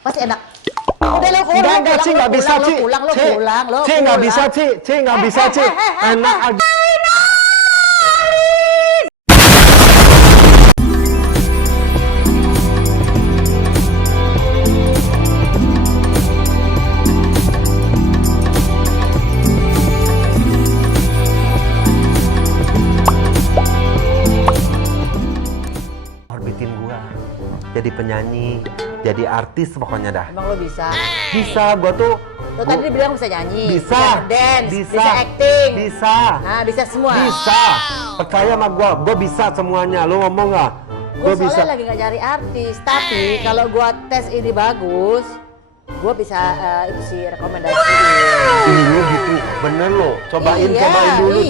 Pasti enak. Udah lo pulang, enggak, Ci, nggak bisa, Ci. Ci, nggak bisa, Ci. Ci, nggak bisa, Ci. Enak aja. Orbitin gua jadi penyanyi, jadi artis pokoknya dah. Emang lo bisa? Bisa, gua tuh. Lo tadi bilang bisa nyanyi, Bisa dance, bisa bisa acting, bisa nah bisa semua. bisa. Percaya sama gua bisa semuanya. Lu ngomong nggak? Gue Gua bisa. soalnya lagi nggak cari artis, tapi kalau gue tes ini bagus, gue bisa itu sih rekomendasi. Iya gitu, bener lo. Cobain Iya, dulu.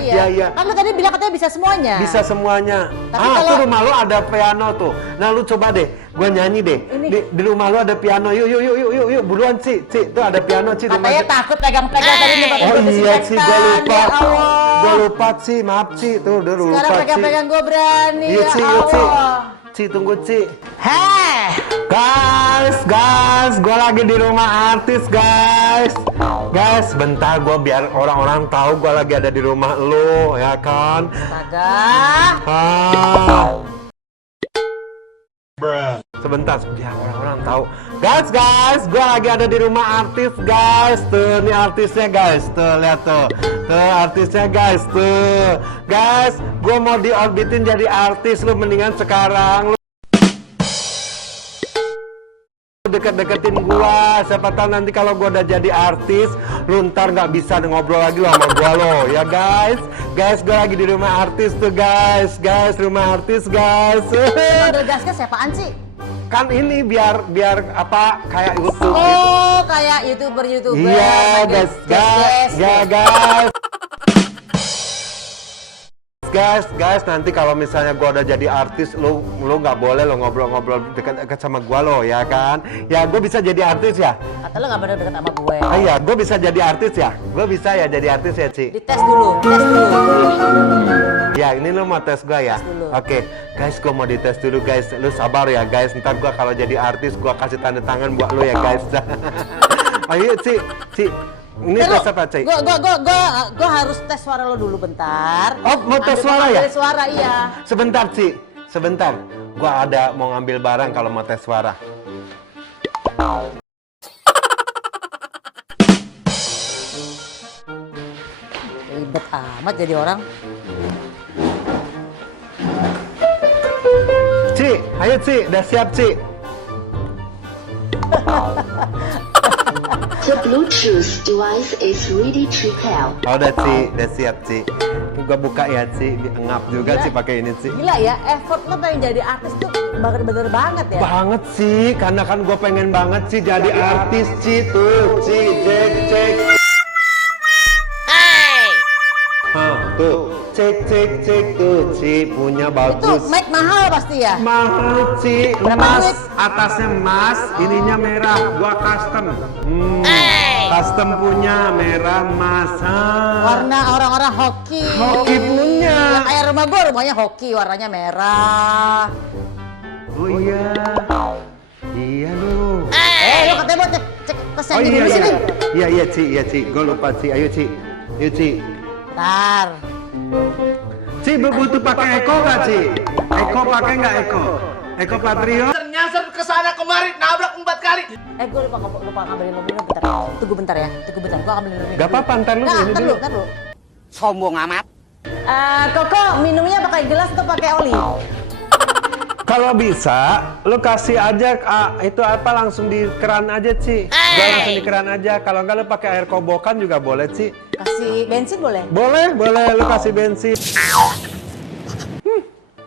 Iya. Kan lo tadi bilang katanya bisa semuanya. Bisa semuanya. Tapi kalau- tuh rumah lo ada piano tuh. Nah lu coba deh, gua nyanyi deh. Ini. Di rumah lo ada piano. Yuk, buruan Ci. Tuh ada piano Ci. Katanya takut pegang-pegang tadi nih. Oh iya Ci, gua lupa. Ya Allah. Gua lupa Ci, maaf Ci. Tuh udah lupa Ci. Sekarang pegang-pegang gue berani. Iya Ya Ci, yuk Ci. Allah. Ci, tunggu Ci. Heh. Guys, gue lagi di rumah artis, guys. Guys, bentar gue biar orang-orang tahu gue lagi ada di rumah lo, ya kan? Astaga. Sebentar, biar orang-orang tahu. Guys, gue lagi ada di rumah artis, guys. Tuh, nih artisnya, guys. Tuh, lihat tuh. Tuh, artisnya, guys. Tuh. Guys, gue mau diorbitin jadi artis. Lu mendingan sekarang. Deket-deketin gua, siapa tahu nanti kalau gua udah jadi artis, lu ntar nggak bisa ngobrol lagi lo sama gua lo, ya guys. Gua lagi di rumah artis tuh guys, rumah artis guys. Model gasnya siapaan sih? Kan ini biar apa kayak YouTube. Oh, kayak YouTuber. Iya guys, nanti kalau misalnya gua udah jadi artis, lu nggak boleh lo ngobrol-ngobrol dekat-dekat sama gua lo, ya kan? Ya, gua bisa jadi artis ya. Kata lo nggak bener deket sama gue. Ah iya, gua bisa jadi artis ya. Gua bisa ya jadi artis ya, Ci. Dites dulu. Ya, ini lu mau tes gua ya? Tes dulu. Oke, guys, gua mau dites dulu guys. Lu sabar ya guys. Ntar gua kalau jadi artis, gua kasih tanda tangan buat lu ya guys. Ayo, Ci. Ini tes apa, Ci? Gue harus tes suara lo dulu bentar. Oh, mau tes suara ya? Tes suara, iya. Sebentar, Ci. Sebentar. Gua ada mau ngambil barang kalau mau tes suara. Ribet amat jadi orang. Ci, ayo Ci, udah siap Ci. The Bluetooth device is ready to pair. Oh, udah Ci, udah siap Ci. Gua buka ya Ci, ngap juga Ci pakai ini Ci. Gila ya, effort lo pengen jadi artis tuh bener-bener banget ya. Banget sih, karena kan gue pengen banget sih jadi artis Ci tuh, Ci, cek. Tuh, cek tuh, Ci punya Itu bagus. mic mahal pasti ya. Mahal Ci, Berapa emas, duit? atasnya emas, ininya merah, gua custom. Custom punya merah emas. Warna orang-orang hoki. Hoki punya. Ya, kayak rumah gue, rumahnya hoki, warnanya merah. Oh iya. Iya lu. Lo katanya mau cek tes Oh yang di sini. iya Ci, gue lupa Ci, ayo Ci. Ntar. Ci, butuh pakai Eko nggak Ci? Eko pakai nggak Eko? Eko Patrio? Nyasar ke sana kemari nabrak 4 kali. Gue lupa ngambilin lo minum bentar. Tunggu bentar ya, gue ambilin lo minum. Gak apa-apa, ntar lu ini dulu. Ntar lu. Sombong amat. Koko, minumnya pakai gelas atau pakai oli? Kalau bisa, lu kasih aja itu apa langsung di keran aja Ci. Gua langsung di keran aja. Kalau enggak lu pakai air kobokan juga boleh Ci. Kasih bensin boleh? Boleh, lu kasih bensin.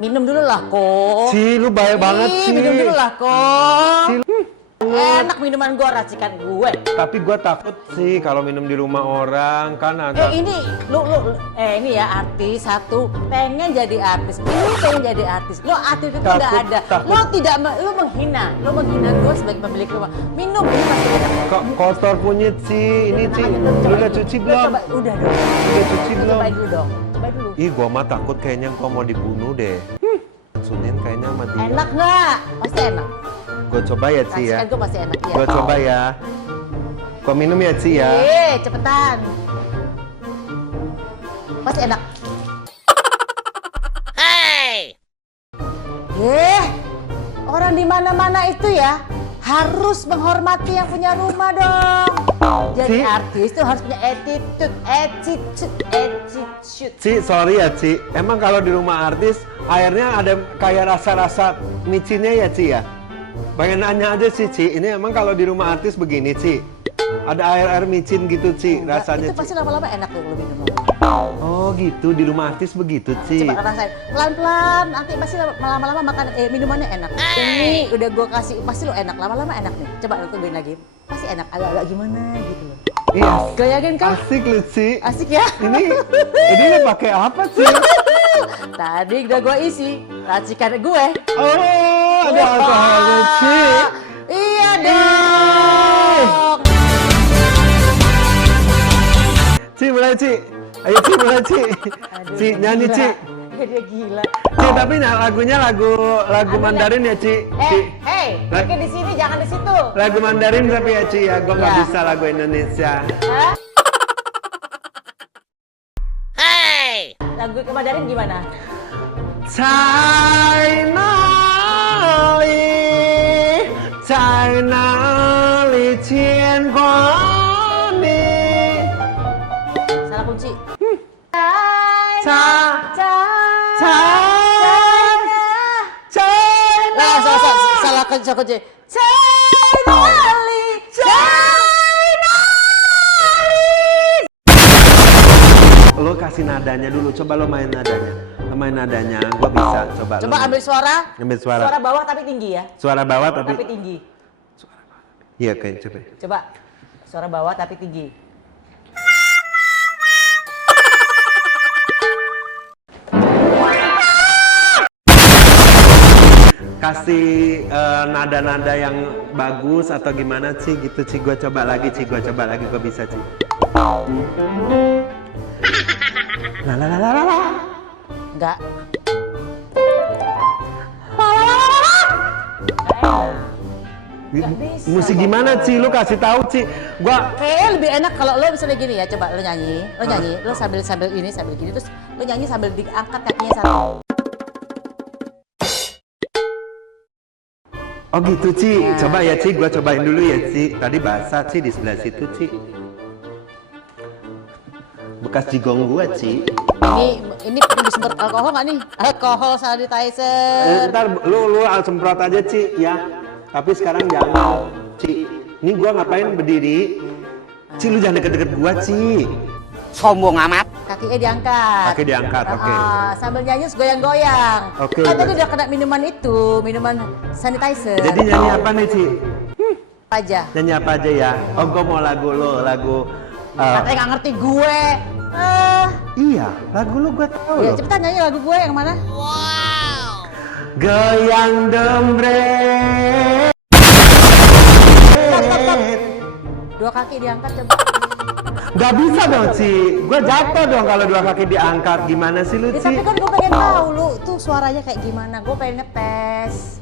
Minum dulu lah, Kok. Ci, lu baik banget Ci. Minum dulu lah, Kok. Ci, Enak minuman gue, racikan gue. tapi gua takut sih kalau minum di rumah orang kan agak. Ini ini ya artis satu pengen jadi artis, ini pengen jadi artis. Lo artis itu nggak ada. Lo menghina gue sebagai pemilik rumah. Minum ini pasti enak. Kok kotor punya Ci, ini Ci. Lu udah cuci belum? Coba, udah dong. Udah cuci Lo belum? cobain dulu dong. Cobain dulu. Ih, gua mah takut kayaknya gua mau dibunuh deh. Sunin kayaknya sama dia. Enak nggak? Pasti enak. Gue coba ya Ci ya. Racikan gue pasti enak ya. Gue coba ya. Kau minum ya Ci ya. Cepetan. Pasti enak. Orang di mana-mana itu ya harus menghormati yang punya rumah dong. Jadi Ci. artis tuh harus punya attitude. Ci, sorry ya Ci. Emang kalau di rumah artis airnya ada kayak rasa-rasa micinnya ya Ci ya? Pengen nanya aja sih Ci, ini emang kalau di rumah artis begini Ci? Ada air-air micin gitu Ci Enggak, rasanya itu pasti Ci? lama-lama enak tuh kalau minum. Oh gitu, di rumah artis begitu Ci? Coba rasain pelan-pelan, nanti pasti lama-lama makan minumannya enak. Ini udah gue kasih, pasti lo enak, lama-lama enak nih. Coba lo tungguin lagi, pasti enak, agak-agak gimana gitu loh. Iya. Goyangin kan? Asik lu Ci. Asik ya? Ini lo pakai apa Ci? Tadi udah gue isi racikan gue. Oh, ada apa Ci? Iya dong. Ci mulai Ci. Ayo Ci mulai Ci. Ci nyanyi Ci. Dia gila. Ci tapi lagunya lagu Mandarin ya Ci. Ci. Hey, pakai di sini jangan di situ. Lagu Mandarin tapi ya Ci ya, gue nggak Ya. bisa lagu Indonesia. Hah? Lagu ke Mandarin gimana? China li, China li qian guan ni. Salah kunci. Salah kunci. Lo kasih nadanya dulu, coba lo main nadanya. Lo main nadanya, gua bisa. Coba Ambil suara. Ambil suara. Suara bawah tapi tinggi ya. Suara bawah tapi. Tapi tinggi. Iya kayak coba. Coba. Suara bawah tapi tinggi. Kasih nada-nada yang bagus atau gimana Ci gitu Ci, gua coba lagi Ci, gua bisa Ci. La la la la la. Enggak. Nggak bisa. Musik gimana Ci? Lu kasih tahu Ci. Gua Kayaknya lebih enak kalau lo misalnya gini ya, coba lo nyanyi, lo sambil gini terus lo nyanyi sambil diangkat kakinya satu. oh gitu Ci. Coba ya Ci, gua cobain dulu ya Ci. Tadi basah Ci di sebelah situ Ci. Bekas jigong gua Ci. Ini perlu disemprot alkohol nggak nih? Alkohol sanitizer. Ntar lu semprot aja Ci ya. Tapi sekarang jangan Ci. Ini gua ngapain berdiri? Ci lu jangan deket-deket gua Ci. Sombong amat. Kakinya diangkat. Kaki diangkat, oke. Sambil nyanyi goyang-goyang. Oke, Kan tadi baik. udah kena minuman sanitizer. Jadi nyanyi apa nih Ci? Apa aja. Nyanyi apa aja ya? Oh gua mau lagu Katanya nggak ngerti gue. iya, lagu lu gua tahu Ya loh. cepetan nyanyi lagu gue yang mana? Goyang dembre. Stop. Dua kaki diangkat coba. Gak bisa dong Ci. Gua jatuh dong kalau dua kaki diangkat. Gimana sih lu Ya, Ci? tapi kan gue pengen tahu lu tuh suaranya kayak gimana. Gue pengen ngetes.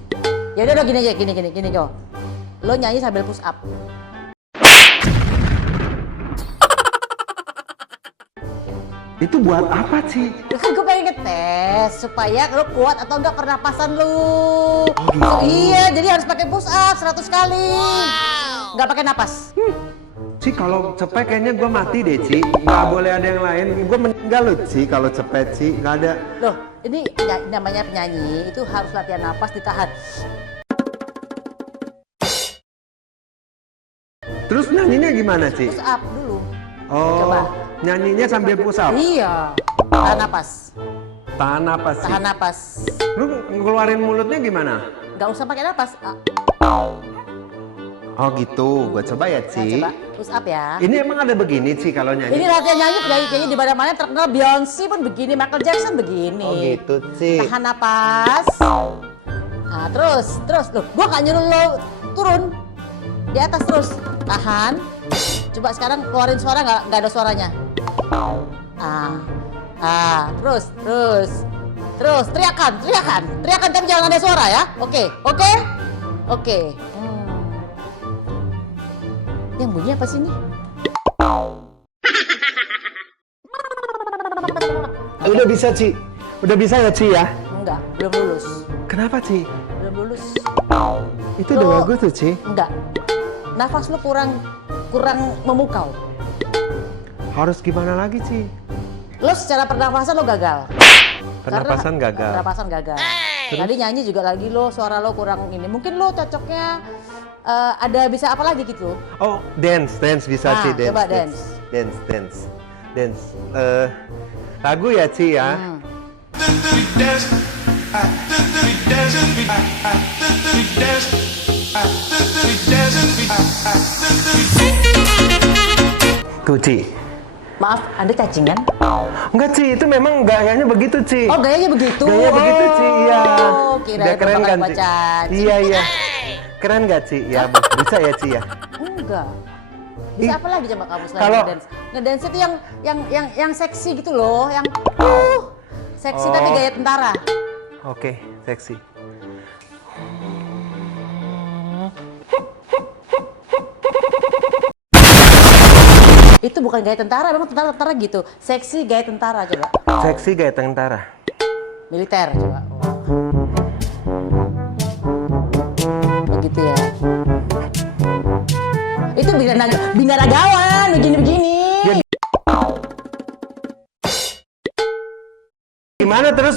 Ya udah gini aja, gini kok. Lo nyanyi sambil push up. Itu buat apa Ci? Ya kan gue pengen ngetes supaya lo kuat atau enggak pernapasan lu. gitu. Iya, jadi harus pakai push up 100 kali. Nggak pakai napas. Ci kalau cepet kayaknya gua mati deh Ci. Nggak boleh ada yang lain. Gua meninggal loh Ci kalau cepet Ci. Nggak ada. Loh, ini namanya penyanyi itu harus latihan napas ditahan. Terus nyanyinya gimana Ci? Push up dulu. Oh, Coba. nyanyinya sambil push up. Iya. Tahan napas. Tahan apa sih? Tahan napas. Lu ngeluarin mulutnya gimana? Nggak usah pakai napas. Oh gitu, gua coba ya Nah, Ci. coba push up ya. Ini emang ada begini Ci kalau Ini nyanyi? latihan nyanyi penyanyi di mana-mana terkenal. Beyonce pun begini, Michael Jackson begini. Oh gitu Ci. Tahan napas. Nah, terus loh, gua gak nyuruh lo turun di atas terus. Tahan. Coba sekarang keluarin suara nggak ada suaranya. Terus teriakan tapi jangan ada suara ya. Oke. Oke. Yang bunyi apa sih ini? Udah bisa, Ci. Udah bisa ya, Ci ya? Enggak, belum lulus. Kenapa, Ci? Belum lulus. Itu udah Lo- bagus tuh, Ci. Enggak. Nafas lu kurang memukau. Harus gimana lagi, Ci? Lo secara pernafasan lo gagal. Pernapasan gagal. Pernapasan gagal. Tadi nyanyi juga lagi lo, suara lo kurang ini. Mungkin lo cocoknya ada bisa apa lagi gitu? Oh, dance bisa, Nah, Ci. Dance, coba dance. Lagu ya, Ci ya? Tuh, Ci. Maaf, Anda cacingan? Enggak, Ci, itu memang gayanya begitu, Ci. Oh, gayanya begitu. Gayanya begitu, Ci, iya. Oh, kira Udah keren kan, Ci? cacing. Iya. Keren nggak, Ci? Ya, bisa ya, Ci ya? Enggak. Bisa apa lagi coba kamu selain Kalau- ngedance? Ngedance itu yang seksi gitu loh, yang seksi Oh. tapi gaya tentara. Oke, seksi. Itu bukan gaya tentara, memang tentara gitu. Seksi gaya tentara coba. Seksi gaya tentara. Militer coba. Begitu ya. Itu binaragawan begini-begini.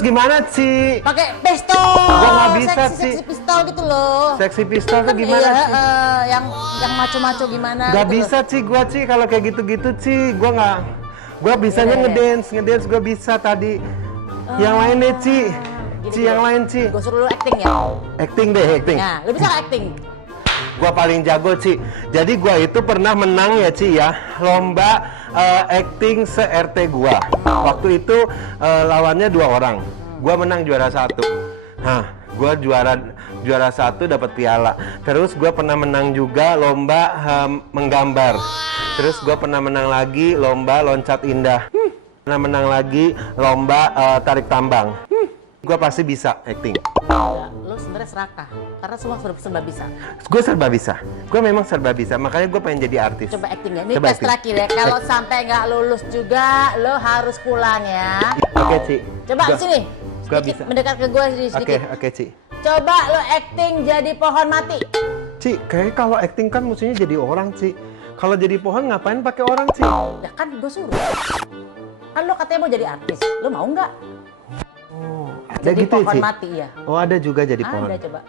Gimana, Ci? Pakai pistol. Gua nggak bisa, seksi Ci. pistol gitu loh. Seksi pistol tuh gimana, Iya, Ci? yang maco-maco gimana Gak gitu bisa, Ci, gua, Ci, kalau kayak gitu-gitu, Ci. Gua bisanya Iya. ngedance gua bisa tadi. Yang lain deh, Ci. Gini, Ci, yang lain, Ci. Gue suruh lu acting ya. Acting deh, acting. Nah, lu bisa nggak acting? Gua paling jago, Ci. Jadi gua itu pernah menang ya, Ci ya, lomba acting se-RT gua. Waktu itu lawannya 2 orang. Gua menang juara 1. Nah, gua juara 1 dapat piala. Terus gua pernah menang juga lomba menggambar. Terus gua pernah menang lagi lomba loncat indah. Pernah menang lagi lomba tarik tambang. Gua pasti bisa acting. Ya, lu sebenarnya serakah. Karena semua serba bisa. Gue serba bisa. Gue memang serba bisa. Makanya gue pengen jadi artis. Coba acting ya. Ini Coba tes acting. terakhir ya. Kalau sampai nggak lulus juga, lo harus pulang ya. Oke, Ci. Coba sini. Gua Sedikit bisa. mendekat ke gue sedikit. Oke, Ci. Coba lo acting jadi pohon mati. Ci, kayaknya kalau acting kan mestinya jadi orang, Ci. Kalau jadi pohon ngapain pakai orang, Ci? Ya kan gue suruh. Kan lo katanya mau jadi artis. Lo mau nggak? Ada Jadi gitu ya, pohon Ci? mati ya. Oh, ada juga jadi pohon. Ada coba.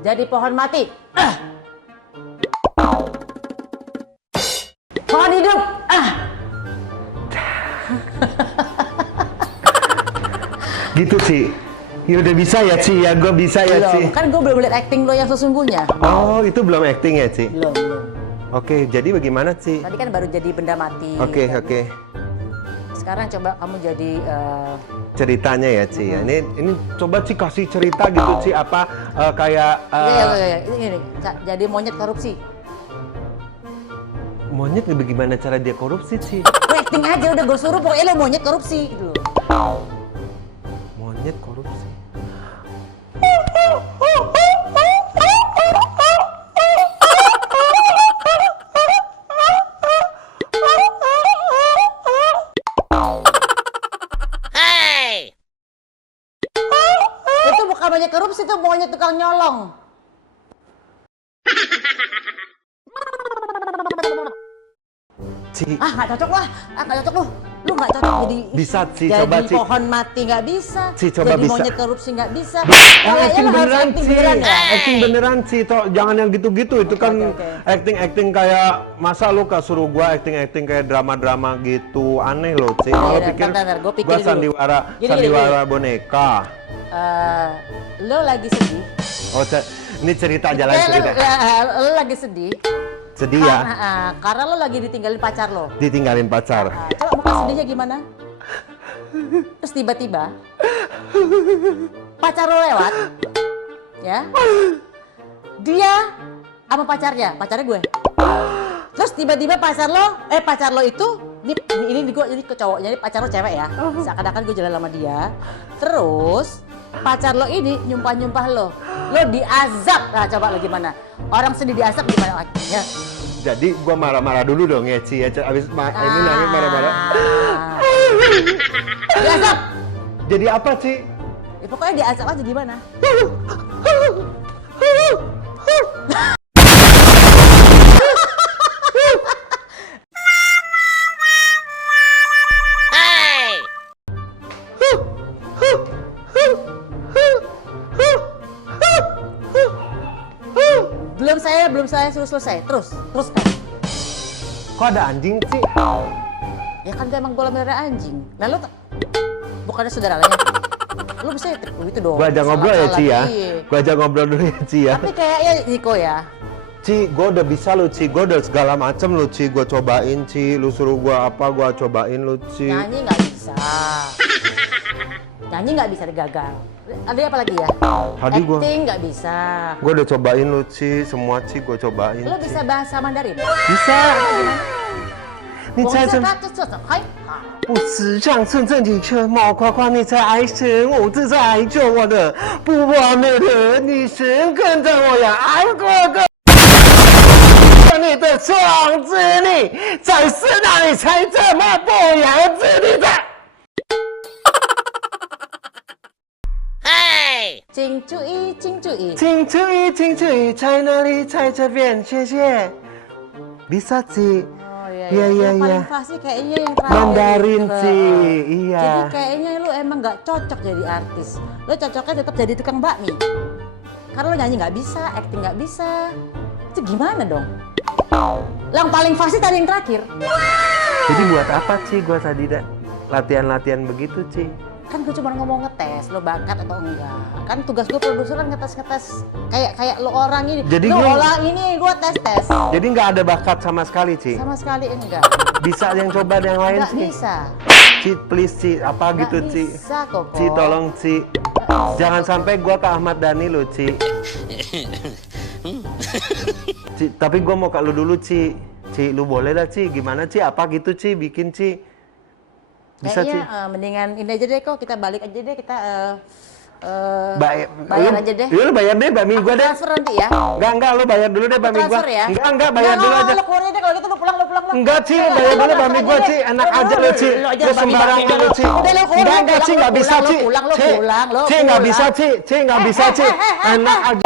Jadi pohon mati. Pohon hidup. Gitu, Ci. Ya udah bisa ya, Ci. Ya, gue bisa ya, Ci. Belum. Kan gue belum lihat acting lo yang sesungguhnya. Oh, itu belum acting ya, Ci? Belum. Oke, jadi bagaimana, Ci? Tadi kan baru jadi benda mati. Oke. Sekarang coba kamu jadi Ceritanya ya, Ci. Ya. Ini coba, Ci, kasih cerita gitu, Ci. Apa kayak iya. Ini jadi monyet korupsi. monyet bagaimana cara dia korupsi, Ci? Lo acting aja udah gue suruh pokoknya lo monyet korupsi gitu loh. Monyet korupsi. Itu bukan monyet korupsi, itu monyet tukang nyolong. Ci, Nggak cocok lah. Nggak cocok lu. Lu nggak cocok jadi bisa, Ci, jadi coba, Ci. pohon mati nggak bisa. Ci, coba jadi bisa. monyet korupsi nggak bisa. Yang acting lu harus beneran, acting Ci. beneran ya. Acting beneran, Ci. Toh, jangan yang gitu-gitu. Itu kan oke. acting kayak masa lu suruh gua acting kayak drama-drama gitu. Aneh loh, Ci. Ya, Kalau ya, pikir bentar, gua pikirin gua dulu. sandiwara Gini. boneka. Lo lagi sedih. Oh, ini cerita jalan Kayak cerita. lo lagi sedih. Sedih ya, Karena lo lagi ditinggalin pacar lo. ditinggalin pacar. Coba muka sedihnya gimana? Terus tiba-tiba pacar lo lewat, ya? Dia sama pacarnya gue. Terus tiba-tiba pacar lo itu, ini gue jadi ke cowoknya, ini pacar lo cewek ya. Seakan-akan gue jalan sama dia. Terus pacar lo ini nyumpah lo. Lo diazab. Nah, coba lo gimana? Orang sedih diazab gimana? Ya. Jadi gua marah-marah dulu dong ya Ci ya. Abis ini nangis marah-marah. Diazab. Jadi apa Ci? Ya, pokoknya diazab aja gimana? Belum saya suruh selesai. Terus. Kok ada anjing Ci? Ya kan dia emang bola merah anjing. Lalu bukannya saudaranya. Lu bisa itu dong. Gua ajak ngobrol ya Ci ya. Iya. Gua ajak ngobrol dulu ya Ci ya. Tapi kayaknya Niko ya. Ci, gua udah bisa lu Ci. Gua udah segala macem lu Ci. Gua cobain Ci. Lu suruh gua apa? Gua cobain lu Ci. Nyanyi nggak bisa. Nyanyi nggak bisa gagal. Ada apa lagi ya? Tadi gua Acting nggak bisa. Gua udah cobain lu Ci. Semua Ci gua cobain. Lo Ci. bisa bahasa Mandarin? Bisa. 你猜什么？Hai. 不时尚乘正经车貌夸夸，你才爱神，我自在爱着我的不完美的女神，跟着我呀，爱过个。你的创制力，在是哪里才这么不扬自律的？请注意，请注意。请注意，请注意，在哪里？在这边，谢谢。Bisa Ci. Oh iya, Iya, iya, yang paling iya. fasih kayaknya yang terakhir. Mandarin gitu. Ci, iya. Jadi kayaknya lu emang nggak cocok jadi artis. Lu cocoknya tetap jadi tukang bakmi. Karena lu nyanyi nggak bisa, acting nggak bisa. Itu gimana dong? Yang paling fasih tadi yang terakhir. Jadi buat apa Ci gua tadi latihan-latihan begitu Ci? Kan gue cuma ngomong ngetes, lo bakat atau enggak. Kan tugas gue produser kan ngetes-ngetes kayak lo orang ini. Jadi lo gue- orang ini gue tes-tes. Jadi nggak ada bakat sama sekali Ci? Sama sekali enggak. Bisa yang coba yang lain Enggak Ci? bisa. Ci please Ci, apa Nggak gitu Ci? bisa kok. Ci tolong Ci. Jangan sampai gua ke Ahmad Dhani lo Ci. Ci, tapi gua mau ke lu dulu Ci. Ci, lu boleh dah Ci, gimana Ci? Apa gitu Ci, bikin Ci. Bisa Ci? Kayaknya mendingan ini aja deh kok, kita balik aja deh, kita Bayar bayar aja deh. Iya lu bayar deh bakmi gua deh. Transfer nanti ya. Enggak, lu bayar dulu deh bakmi gua. Transfer ya. Enggak, bayar dulu aja. Lo keluar deh kalau gitu, lo pulang. Enggak Ci, bayar dulu bakmi gua Ci. Enak aja lu Ci. Lu sembarangan lu Ci. Enggak Ci, nggak bisa Ci. Lo pulang. Ci nggak bisa Ci. Ci nggak bisa Ci. Enak aja.